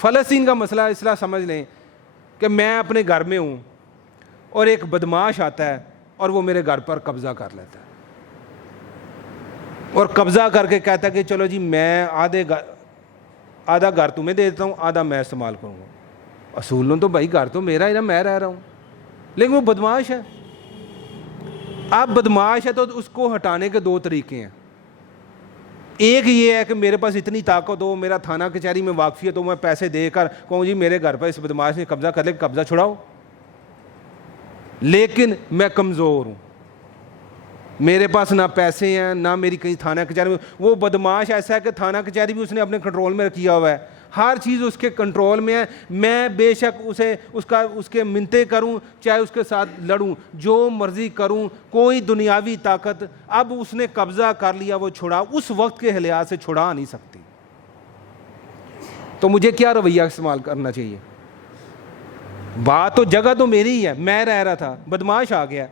فلسطین کا مسئلہ اس طرح سمجھ لیں کہ میں اپنے گھر میں ہوں اور ایک بدماش آتا ہے اور وہ میرے گھر پر قبضہ کر لیتا ہے اور قبضہ کر کے کہتا ہے کہ چلو جی میں آدھا گھر تمہیں دے دیتا ہوں، آدھا میں استعمال کروں گا۔ اصولوں تو بھائی گھر تو میرا ہی نا، میں رہ رہا ہوں، لیکن وہ بدماش ہے۔ اب بدماش ہے تو اس کو ہٹانے کے دو طریقے ہیں۔ ایک یہ ہے کہ میرے پاس اتنی طاقت ہو، میرا تھانہ کچہری میں واقفیت ہو، میں پیسے دے کر کہوں جی میرے گھر پر اس بدماش نے قبضہ کر لے، قبضہ چھڑاؤ، لیکن میں کمزور ہوں، میرے پاس نہ پیسے ہیں نہ میری کہیں تھانہ کچہری میں۔ وہ بدماش ایسا ہے کہ تھانہ کچہری بھی اس نے اپنے کنٹرول میں کیا ہوا ہے، ہر چیز اس کے کنٹرول میں ہے، میں بے شک اس کے منتیں کروں، چاہے اس کے ساتھ لڑوں، جو مرضی کروں، کوئی دنیاوی طاقت اب اس نے قبضہ کر لیا، وہ چھڑا اس وقت کے حالات سے چھڑا نہیں سکتی۔ تو مجھے کیا رویہ استعمال کرنا چاہیے؟ بات تو جگہ تو میری ہی ہے، میں رہ رہا تھا، بدماش آ گیا،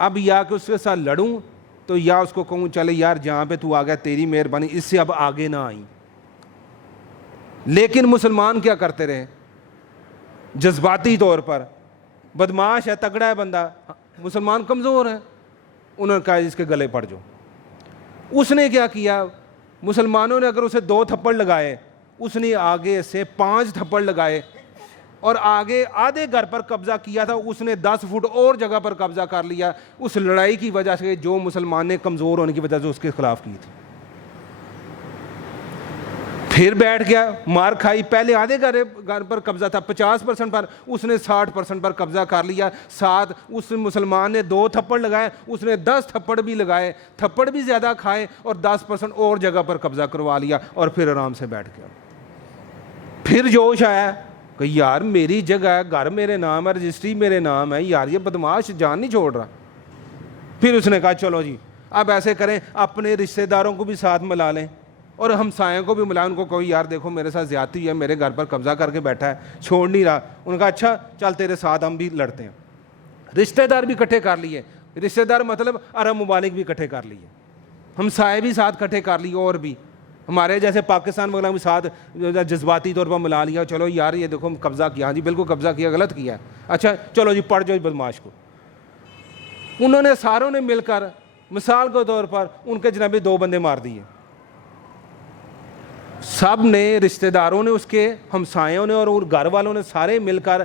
اب یا کہ اس کے ساتھ لڑوں تو یا اس کو کہوں چلے یار جہاں پہ تو آ گیا تیری مہربانی، اس سے اب آگے نہ آئیں۔ لیکن مسلمان کیا کرتے رہے؟ جذباتی طور پر بدماش ہے، تگڑا ہے بندہ، مسلمان کمزور ہے، انہوں نے کہا اس کے گلے پڑ جاؤ۔ اس نے کیا کیا؟ مسلمانوں نے اگر اسے 2 تھپڑ لگائے، اس نے آگے سے 5 تھپڑ لگائے اور آگے آدھے گھر پر قبضہ کیا تھا، اس نے 10 فٹ اور جگہ پر قبضہ کر لیا، اس لڑائی کی وجہ سے جو مسلمان نے کمزور ہونے کی وجہ سے اس کے خلاف کی تھی۔ پھر بیٹھ گیا، مار کھائی، پہلے آدھے گھر پر قبضہ تھا 50% پر، اس نے 60% پر قبضہ کر لیا، ساتھ اس مسلمان نے 2 تھپڑ لگائے، اس نے 10 تھپڑ بھی لگائے، تھپڑ بھی زیادہ کھائے اور 10% اور جگہ پر قبضہ کروا لیا، اور پھر آرام سے بیٹھ گیا۔ پھر جوش آیا کہ یار میری جگہ ہے، گھر میرے نام ہے، رجسٹری میرے نام ہے، یار یہ بدماش جان نہیں چھوڑ رہا۔ پھر اس نے کہا چلو جی اب ایسے کریں، اپنے رشتہ داروں کو بھی ساتھ ملا لیں اور ہمسایوں کو بھی ملائیں، ان کو کہو یار دیکھو میرے ساتھ زیادتی ہے، میرے گھر پر قبضہ کر کے بیٹھا ہے، چھوڑ نہیں رہا۔ انہوں نے کہا اچھا چل تیرے ساتھ ہم بھی لڑتے ہیں۔ رشتہ دار بھی اکٹھے کر لیے، رشتہ دار مطلب عرب ممالک بھی اکٹھے کر لیے، ہمسائے بھی ساتھ اکٹھے کر لیے، اور بھی ہمارے جیسے پاکستان وغیرہ بھی ساتھ جذباتی طور پر ملا لیا، چلو یار یہ دیکھو قبضہ کیا، ہاں جی بالکل قبضہ کیا، غلط کیا ہے، اچھا چلو جی پڑھ جاؤ بدماش کو۔ انہوں نے ساروں نے مل کر مثال کے طور پر ان کے جناب 2 بندے مار دیے، سب نے، رشتہ داروں نے، اس کے ہمسایوں نے اور گھر والوں نے سارے مل کر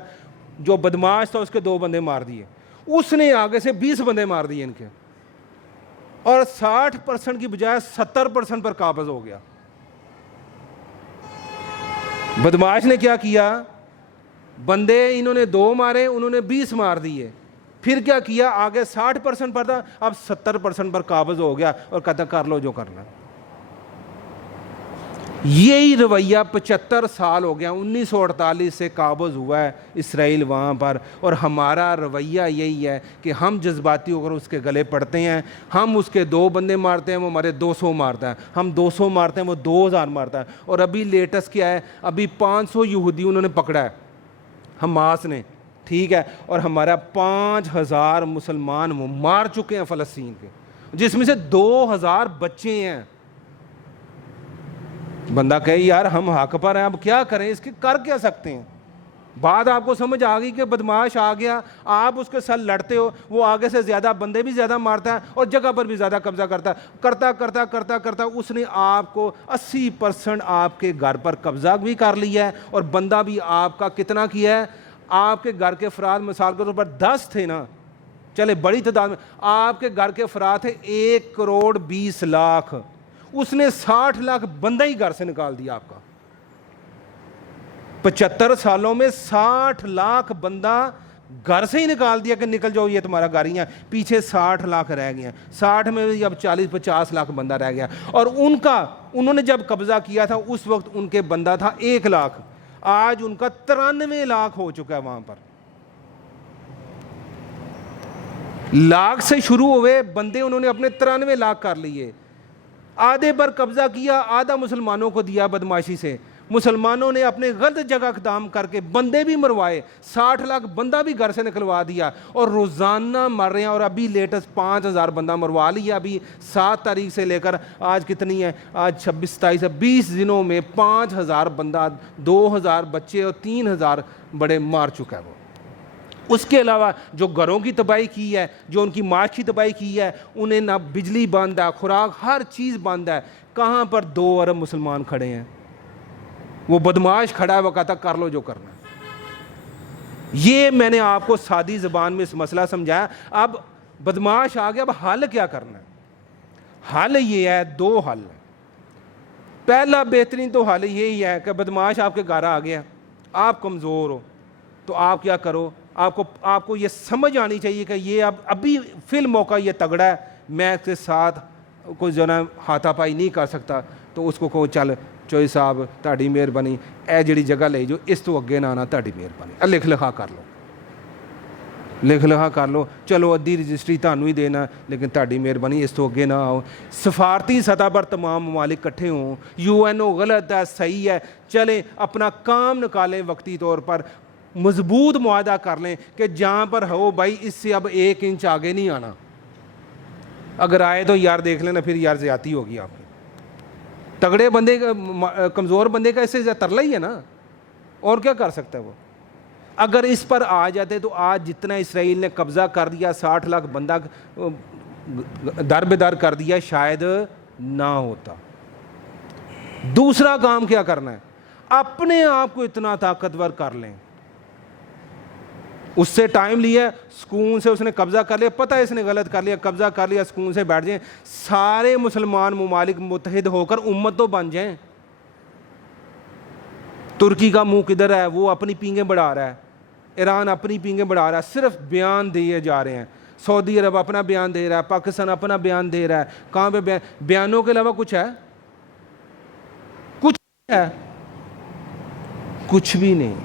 جو بدماش تھا اس کے 2 بندے مار دیے۔ اس نے آگے سے 20 بندے مار دیے ان کے، اور 60% کی بجائے 70% پر قابض ہو گیا۔ بدماش نے کیا کیا؟ بندے انہوں نے 2 مارے، انہوں نے 20 مار دیے، پھر کیا کیا؟ آگے 60% پر تھا، اب 70% پر قابض ہو گیا اور کہتا کر لو جو کرنا۔ یہی رویہ 75 سال ہو گیا، 1948 سے قابض ہوا ہے اسرائیل وہاں پر، اور ہمارا رویہ یہی ہے کہ ہم جذباتی ہو کر اس کے گلے پڑتے ہیں، ہم اس کے 2 بندے مارتے ہیں، وہ ہمارے 200 مارتا ہے، ہم 200 مارتے ہیں، وہ 2000 مارتا ہے۔ اور ابھی لیٹسٹ کیا ہے؟ ابھی 500 یہودی انہوں نے پکڑا ہے حماس نے، ٹھیک ہے، اور ہمارا 5000 مسلمان وہ مار چکے ہیں فلسطین کے، جس میں سے 2000 بچے ہیں۔ بندہ کہے یار ہم حق پر ہیں، اب کیا کریں، اس کے کر کیا سکتے ہیں؟ بات آپ کو سمجھ آ گئی کہ بدماش آ گیا، آپ اس کے ساتھ لڑتے ہو، وہ آگے سے زیادہ بندے بھی زیادہ مارتا ہے اور جگہ پر بھی زیادہ قبضہ کرتا ہے، کرتا اس نے آپ کو 80% آپ کے گھر پر قبضہ بھی کر لیا ہے، اور بندہ بھی آپ کا کتنا کیا ہے؟ آپ کے گھر کے افراد مثال کے طور پر 10 تھے نا، چلے بڑی تعداد میں، آپ کے گھر کے افراد تھے 1,20,00,000، اس نے 60 لاکھ بندہ ہی گھر سے نکال دیا آپ کا۔ 75 سالوں میں 60 لاکھ بندہ گھر سے ہی نکال دیا کہ نکل جاؤ یہ تمہارا گھر ہی ہے، پیچھے 60 لاکھ رہ گئے ہیں، 60 میں اب 40-50 لاکھ بندہ رہ گیا۔ اور انہوں نے جب قبضہ کیا تھا اس وقت ان کے بندہ تھا 1 لاکھ، آج ان کا 93 لاکھ ہو چکا ہے وہاں پر۔ لاکھ سے شروع ہوئے بندے انہوں نے اپنے 93 لاکھ کر لیے، آدھے پر قبضہ کیا، آدھا مسلمانوں کو دیا بدماشی سے، مسلمانوں نے اپنے غلط جگہ اقدام کر کے بندے بھی مروائے, 60 لاکھ بندہ بھی گھر سے نکلوا دیا, اور روزانہ مر رہے ہیں. اور ابھی لیٹسٹ 5000 بندہ مروا لیا ابھی 7 تاریخ سے لے کر آج کتنی ہے, آج 26 27 ہے, 20 دنوں میں 5000 بندہ, 2000 بچے اور 3000 بڑے مار چکا ہے وہ. اس کے علاوہ جو گھروں کی تباہی کی ہے, جو ان کی معاش کی تباہی کی ہے, انہیں نہ بجلی بند ہے, خوراک ہر چیز بند ہے. کہاں پر 2 ارب مسلمان کھڑے ہیں, وہ بدماش کھڑا ہے, وہ کہتا کر لو جو کرنا ہے. یہ میں نے آپ کو سادی زبان میں اس مسئلہ سمجھایا. اب بدماش آ گیا, اب حل کیا کرنا ہے؟ حل یہ ہے, 2 حل ہے. پہلا بہترین تو حل یہی ہے کہ بدماش آپ کے گھر آ گیا, آپ کمزور ہو, تو آپ کیا کرو, آپ کو یہ سمجھ آنی چاہیے کہ یہ ابھی فی الموقع یہ تگڑا ہے, میں اس کے ساتھ کوئی جو نا ہاتھا پائی نہیں کر سکتا. تو اس کو کہو چل چوئی صاحب تہاڈی مہربانی, اے جڑی جگہ لے جو اس تو اگے نہ آنا, تہاڈی مہربانی, لکھ لکھا کر لو, لکھ لکھا کر لو, چلو ادھی رجسٹری تانوں ہی دینا, لیکن تہاڈی مہربانی اس تو اگے نہ آؤ. سفارتی سطح پر تمام ممالک کٹھے ہوں, UN غلط ہے صحیح ہے, چلیں اپنا کام نکالیں, وقتی طور پر مضبوط معاہدہ کر لیں کہ جہاں پر ہو بھائی اس سے اب 1 انچ آگے نہیں آنا. اگر آئے تو یار دیکھ لینا, پھر یار زیادتی ہوگی آپ کی. تگڑے بندے کا, کمزور بندے کا اس سے ترلا ہی ہے نا, اور کیا کر سکتا ہے وہ. اگر اس پر آ جاتے تو آج جتنا اسرائیل نے قبضہ کر دیا, 60 لاکھ بندہ در بدر کر دیا, شاید نہ ہوتا. دوسرا کام کیا کرنا ہے, اپنے آپ کو اتنا طاقتور کر لیں. اس سے ٹائم لیا, سکون سے اس نے قبضہ کر لیا, پتہ ہے اس نے غلط کر لیا, قبضہ کر لیا, سکون سے بیٹھ جائیں. سارے مسلمان ممالک متحد ہو کر امت تو بن جائیں. ترکی کا منہ کدھر ہے, وہ اپنی پینگیں بڑھا رہا ہے, ایران اپنی پینگیں بڑھا رہا ہے, صرف بیان دیے جا رہے ہیں. سعودی عرب اپنا بیان دے رہا ہے, پاکستان اپنا بیان دے رہا ہے. کہاں پہ بیانوں کے علاوہ کچھ ہے؟ کچھ ہے؟ کچھ بھی نہیں.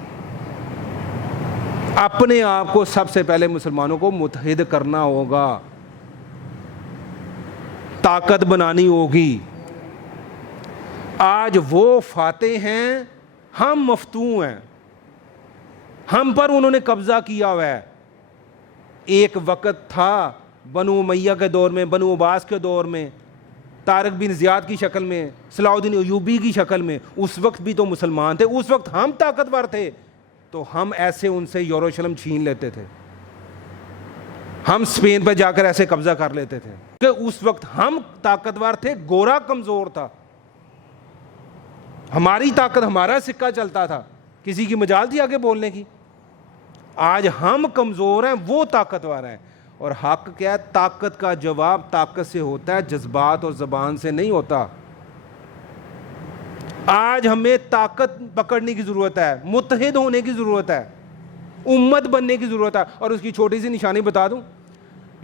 اپنے آپ کو سب سے پہلے مسلمانوں کو متحد کرنا ہوگا, طاقت بنانی ہوگی. آج وہ فاتح ہیں, ہم مفتون ہیں, ہم پر انہوں نے قبضہ کیا ہوا ہے. ایک وقت تھا بنو امیہ کے دور میں, بنو عباس کے دور میں, طارق بن زیاد کی شکل میں, صلاح الدین ایوبی کی شکل میں, اس وقت بھی تو مسلمان تھے, اس وقت ہم طاقتور تھے, تو ہم ایسے ان سے یروشلم چھین لیتے تھے, ہم اسپین پہ جا کر ایسے قبضہ کر لیتے تھے, کہ اس وقت ہم طاقتور تھے, گورا کمزور تھا. ہماری طاقت, ہمارا سکہ چلتا تھا, کسی کی مجال تھی آگے بولنے کی. آج ہم کمزور ہیں, وہ طاقتور ہیں. اور حق کیا ہے, طاقت کا جواب طاقت سے ہوتا ہے, جذبات اور زبان سے نہیں ہوتا. آج ہمیں طاقت پکڑنے کی ضرورت ہے, متحد ہونے کی ضرورت ہے, امت بننے کی ضرورت ہے. اور اس کی چھوٹی سی نشانی بتا دوں,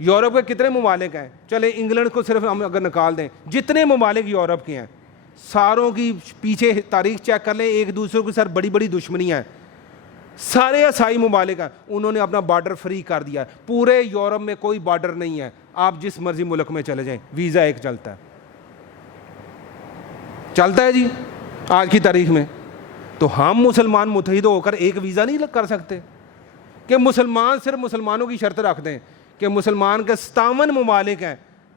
یورپ کے کتنے ممالک ہیں, چلے انگلینڈ کو صرف ہم اگر نکال دیں, جتنے ممالک یورپ کے ہیں ساروں کی پیچھے تاریخ چیک کر لیں, ایک دوسرے کے ساتھ بڑی بڑی دشمنیاں ہیں. سارے عیسائی ممالک ہیں, انہوں نے اپنا بارڈر فری کر دیا. پورے یورپ میں کوئی بارڈر نہیں ہے, آپ جس مرضی ملک میں چلے جائیں, ویزا ایک چلتا ہے جی آج کی تاریخ میں. تو ہم مسلمان متحد ہو کر ایک ویزا نہیں کر سکتے کہ مسلمان صرف مسلمانوں کی شرط رکھ دیں کہ مسلمان کے 57 ممالک ہیں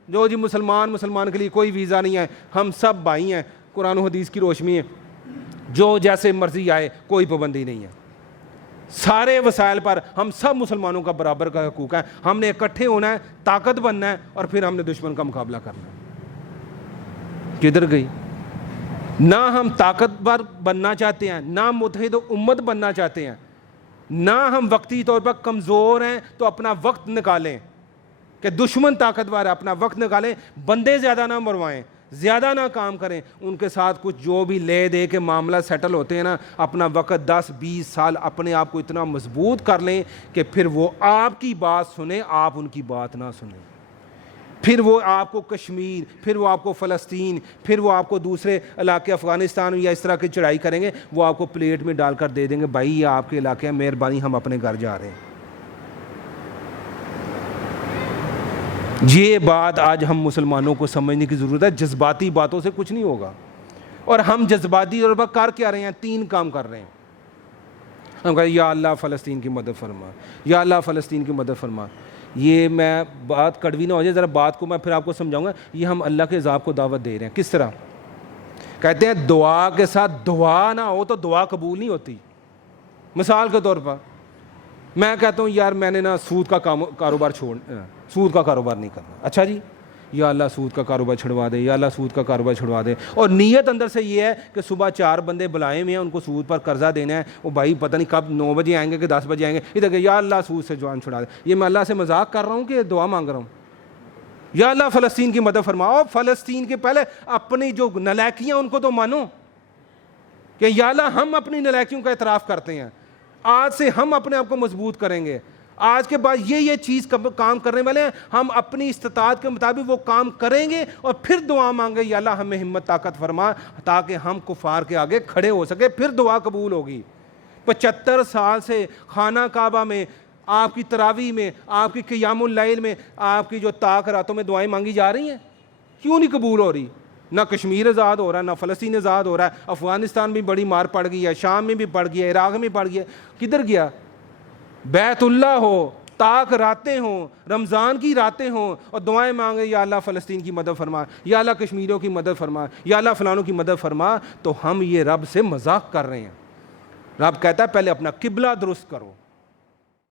جو جی مسلمان کے لیے کوئی ویزا نہیں ہے, ہم سب بھائی ہیں, قرآن و حدیث کی روشنی ہے, جو جیسے مرضی آئے, کوئی پابندی نہیں ہے. سارے وسائل پر ہم سب مسلمانوں کا برابر کا حقوق ہے. ہم نے اکٹھے ہونا ہے, طاقت بننا ہے, اور پھر ہم نے دشمن کا مقابلہ کرنا ہے. کدھر گئی؟ نہ ہم طاقتور بننا چاہتے ہیں, نہ متحد امت بننا چاہتے ہیں, نہ ہم وقتی طور پر کمزور ہیں تو اپنا وقت نکالیں کہ دشمن طاقتور ہے, اپنا وقت نکالیں, بندے زیادہ نہ مروائیں, زیادہ نہ کام کریں, ان کے ساتھ کچھ جو بھی لے دے کے معاملہ سیٹل ہوتے ہیں نا, اپنا وقت 10-20 سال اپنے آپ کو اتنا مضبوط کر لیں کہ پھر وہ آپ کی بات سنیں, آپ ان کی بات نہ سنیں. پھر وہ آپ کو کشمیر, پھر وہ آپ کو فلسطین, پھر وہ آپ کو دوسرے علاقے افغانستان یا اس طرح کی چڑھائی کریں گے, وہ آپ کو پلیٹ میں ڈال کر دے دیں گے, بھائی یہ آپ کے علاقے ہیں, مہربانی ہم اپنے گھر جا رہے ہیں. یہ بات آج ہم مسلمانوں کو سمجھنے کی ضرورت ہے. جذباتی باتوں سے کچھ نہیں ہوگا. اور ہم جذباتی طور پر کر کیا رہے ہیں؟ 3 کام کر رہے ہیں. ہم کہتے ہیں یا اللہ فلسطین کی مدد فرما، یا اللہ فلسطین کی مدد فرما. یہ میں بات کڑوی نہ ہو جائے، ذرا بات کو میں پھر آپ کو سمجھاؤں گا. یہ ہم اللہ کے عذاب کو دعوت دے رہے ہیں. کس طرح؟ کہتے ہیں دعا کے ساتھ دعا نہ ہو تو دعا قبول نہیں ہوتی. مثال کے طور پر میں کہتا ہوں یار میں نے نا سود کا کاروبار سود کا کاروبار نہیں کرنا. اچھا جی، یا اللہ سود کا کاروبار چھڑوا دے، یا اللہ سود کا کاروبار چھڑوا دے. اور نیت اندر سے یہ ہے کہ صبح 4 بندے بلائے ہوئے ہیں، ان کو سود پر قرضہ دینا ہے. وہ بھائی پتہ نہیں کب 9 بجے آئیں گے کہ 10 بجے آئیں گے. ادھر کہ یا اللہ سود سے جوان چھڑا دے. یہ میں اللہ سے مذاق کر رہا ہوں کہ دعا مانگ رہا ہوں؟ یا اللہ فلسطین کی مدد فرماؤ. فلسطین کے پہلے اپنی جو نالائکیاں ان کو تو مانو کہ یا اللہ ہم اپنی نالائکیوں کا اعتراف کرتے ہیں. آج سے ہم اپنے آپ کو مضبوط کریں گے. آج کے بعد یہ چیز کام کرنے والے ہیں. ہم اپنی استطاعت کے مطابق وہ کام کریں گے اور پھر دعا مانگے یا اللہ ہمیں ہمت طاقت فرما تاکہ ہم کفار کے آگے کھڑے ہو سکے. پھر دعا قبول ہوگی. 75 سال سے خانہ کعبہ میں، آپ کی تراویح میں، آپ کی قیام اللیل میں، آپ کی جو طاق راتوں میں دعائیں مانگی جا رہی ہیں، کیوں نہیں قبول ہو رہی؟ نہ کشمیر آزاد ہو رہا ہے، نہ فلسطین آزاد ہو رہا ہے. افغانستان بھی بڑی مار پڑ گئی ہے، شام میں بھی پڑ گئی ہے، عراق میں پڑ گئی ہے. کدھر گیا؟ بیت اللہ ہو، طاق راتیں ہوں، رمضان کی راتیں ہوں اور دعائیں مانگے یا اللہ فلسطین کی مدد فرما، یا اللہ کشمیریوں کی مدد فرما، یا اللہ فلانوں کی مدد فرما. تو ہم یہ رب سے مذاق کر رہے ہیں. رب کہتا ہے پہلے اپنا قبلہ درست کرو.